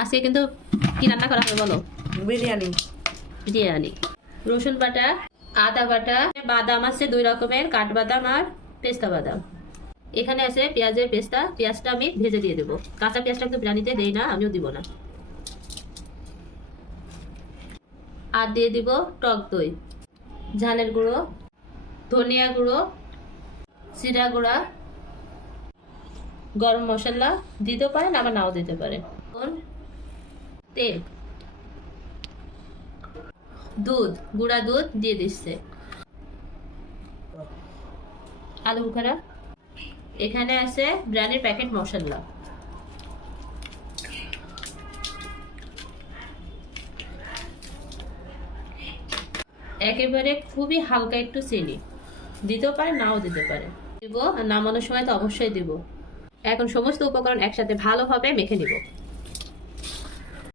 আজকে কিন্তু কি রান্না করা হবে বলো? বিরিয়ানি। বিরিয়ানি। রসুন বাটা, আদা বাটা, বাদাম আছে 2 রকমের, কাঠবাদাম আর পেস্তা বাদাম। এখানে আছে পেঁয়াজের পেস্তা, পেঁয়াজটা আমি ভেজে দিয়ে দেবো। কাঁচা পেঁয়াজটা কিন্তু বিরিয়ানিতে দেই না, আমিও দিব না। আর দিয়ে দিব টক দই, ঝালের গুঁড়ো, ধনিয়া গুঁড়ো, জিরা গুঁড়া, গরম মশলা দিতে পারেন, আবার নাও দিতে পারেন। তেল, দুধ, গুঁড়া দুধ দিয়ে দিচ্ছে, আলু বুখারা, এখানে আছে বিরিয়ানির প্যাকেট মশলা। একেবারে খুবই হালকা একটু চিনি দিতেও পারে, নাও দিতে পারে। দিব, নামানোর সময় তো অবশ্যই দিব। এখন সমস্ত উপকরণ একসাথে ভালোভাবে মেখে নিব।